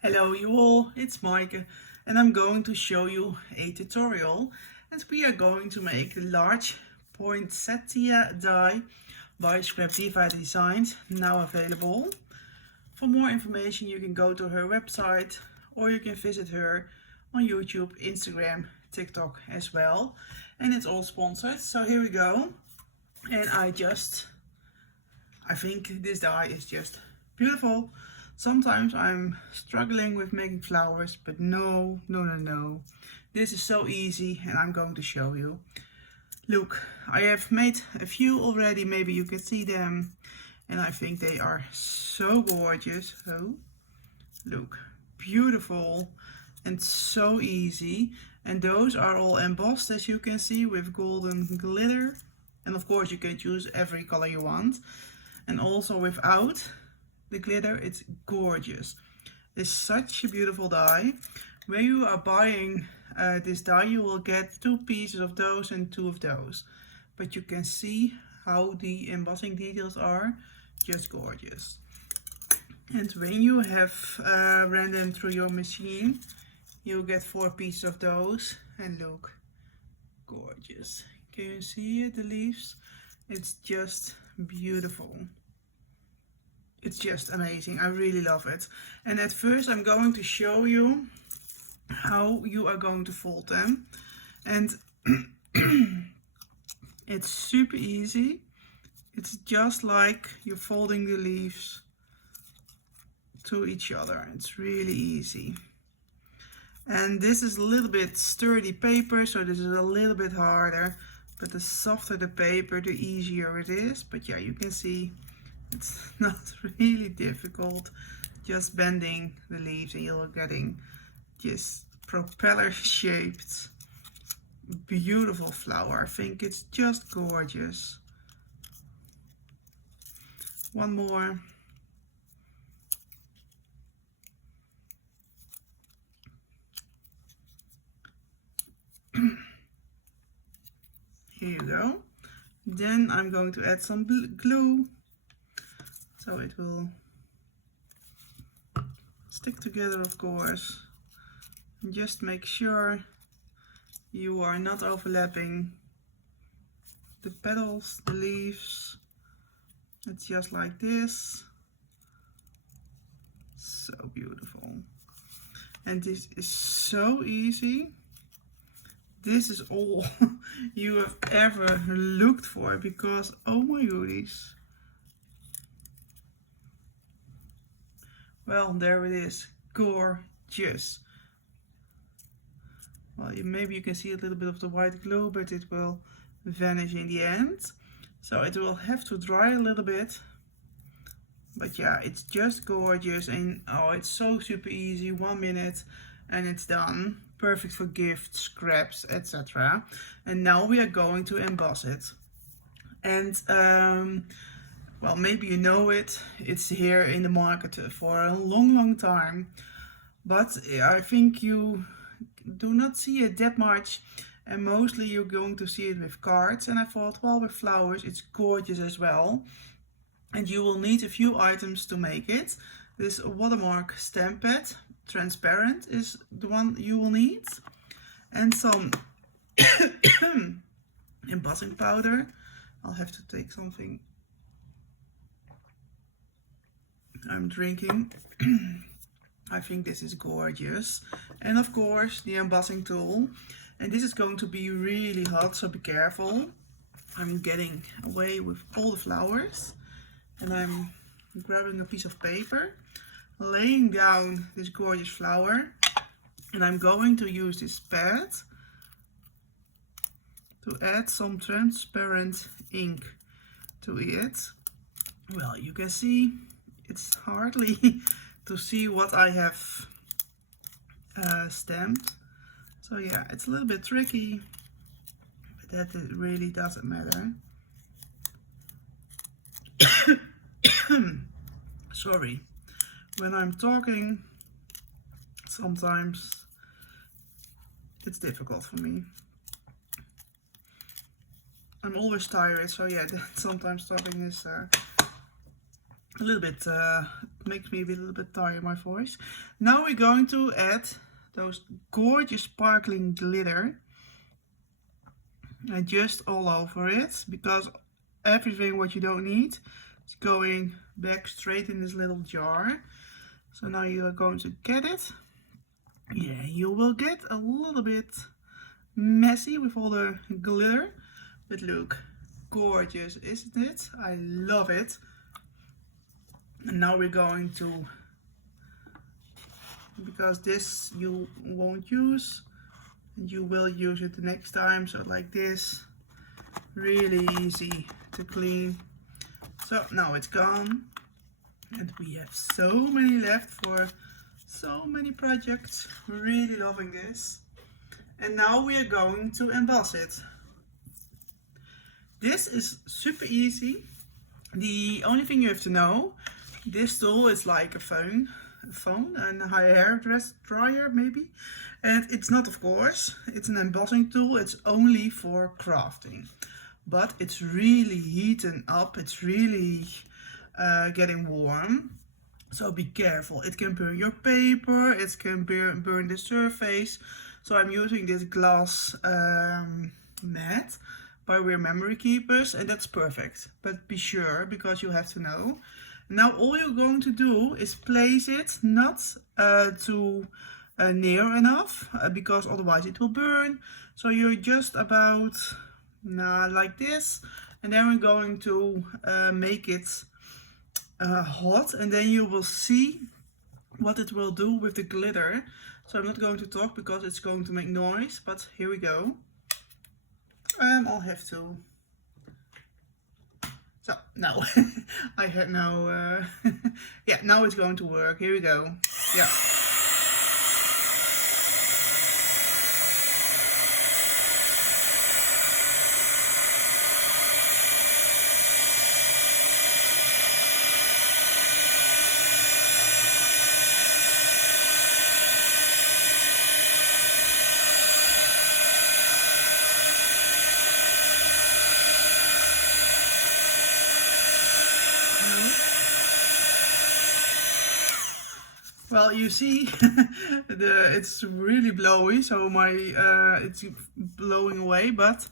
Hello you all, it's Maaike and I'm going to show you a tutorial and we are going to make the large poinsettia die by Crafty Designs, now available. For more information you can go to her website or you can visit her on YouTube, Instagram, TikTok as well, and it's all sponsored. So here we go. And I think this die is just beautiful. Sometimes I'm struggling with making flowers, but no. This is so easy and I'm going to show you. Look, I have made a few already, maybe you can see them. And I think they are so gorgeous. So, look, beautiful and so easy. And those are all embossed, as you can see, with golden glitter. And of course you can choose every color you want. And also without the glitter, it's gorgeous. It's such a beautiful die. When you are buying this die, you will get 2 pieces of those and 2 of those. But you can see how the embossing details are just gorgeous. And when you have ran them through your machine, you'll get 4 pieces of those. And look, gorgeous. Can you see it, the leaves? It's just beautiful. It's just amazing. I really love it. And at first I'm going to show you how you are going to fold them. And it's super easy. It's just like you're folding the leaves to each other. It's really easy. And this is a little bit sturdy paper, so this is a little bit harder. But the softer the paper, the easier it is. But yeah, you can see it's not really difficult, just bending the leaves and you're getting just propeller shaped beautiful flower. I think it's just gorgeous. One more. Here you go. Then I'm going to add some glue. So it will stick together, of course. And just make sure you are not overlapping the petals, the leaves. It's just like this. So beautiful. And this is so easy. This is all you have ever looked for, because oh my goodies. Well, there it is, gorgeous. Well, maybe you can see a little bit of the white glue, but it will vanish in the end. So it will have to dry a little bit. But yeah, it's just gorgeous, and oh, it's so super easy. 1 minute and it's done. Perfect for gifts, scraps, etc. And now we are going to emboss it. And well, maybe you know it. It's here in the market for a long time. But I think you do not see it that much. And mostly you're going to see it with cards. And I thought, well, with flowers, it's gorgeous as well. And you will need a few items to make it. This watermark stamp pad, transparent, is the one you will need. And some embossing powder. I'll have to take something I'm drinking. I think this is gorgeous. And of course the embossing tool. And this is going to be really hot, so be careful. I'm getting away with all the flowers. And I'm grabbing a piece of paper, laying down this gorgeous flower. And I'm going to use this pad to add some transparent ink to it. Well, you can see it's hardly to see what I have stamped. So yeah, it's a little bit tricky, but that really doesn't matter. Sorry, when I'm talking, sometimes it's difficult for me. I'm always tired, so yeah, sometimes talking is a little bit makes me a little bit tired, my voice. Now we're going to add those gorgeous sparkling glitter. And just all over it, because everything what you don't need is going back straight in this little jar. So now you are going to get it. Yeah, you will get a little bit messy with all the glitter, but look, gorgeous, isn't it? I love it. And now we're going to, because this you won't use, you will use it the next time, so like this, really easy to clean. So now it's gone, and we have so many left for so many projects. Really loving this. And now we are going to emboss it. This is super easy. The only thing you have to know, this tool is like a phone and a hair dryer maybe, and it's not, of course, it's an embossing tool. It's only for crafting, but it's really heating up, it's really getting warm, so be careful. It can burn your paper, it can burn the surface. So I'm using this glass mat by Real Memory Keepers, and that's perfect, but be sure, because you have to know. Now all you're going to do is place it not too near enough, because otherwise it will burn. So you're just about like this, and then we're going to make it hot, and then you will see what it will do with the glitter. So I'm not going to talk because it's going to make noise, but here we go. I'll have to. So, no, I had no, yeah, now it's going to work. Here we go. Yeah. Well, you see, it's really blowy, so it's blowing away, but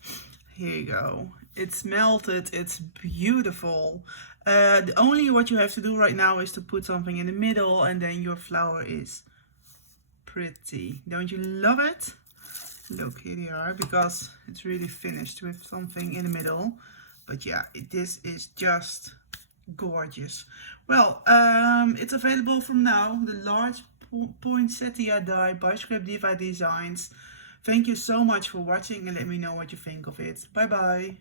here you go. It's melted, it's beautiful. The only what you have to do right now is to put something in the middle, and then your flower is pretty. Don't you love it? Look, here they are, because it's really finished with something in the middle. But yeah, this is just gorgeous. Well, it's available from now, the Large Poinsettia die by Scrap Diva Designs. Thank you so much for watching, and let me know what you think of it. Bye bye.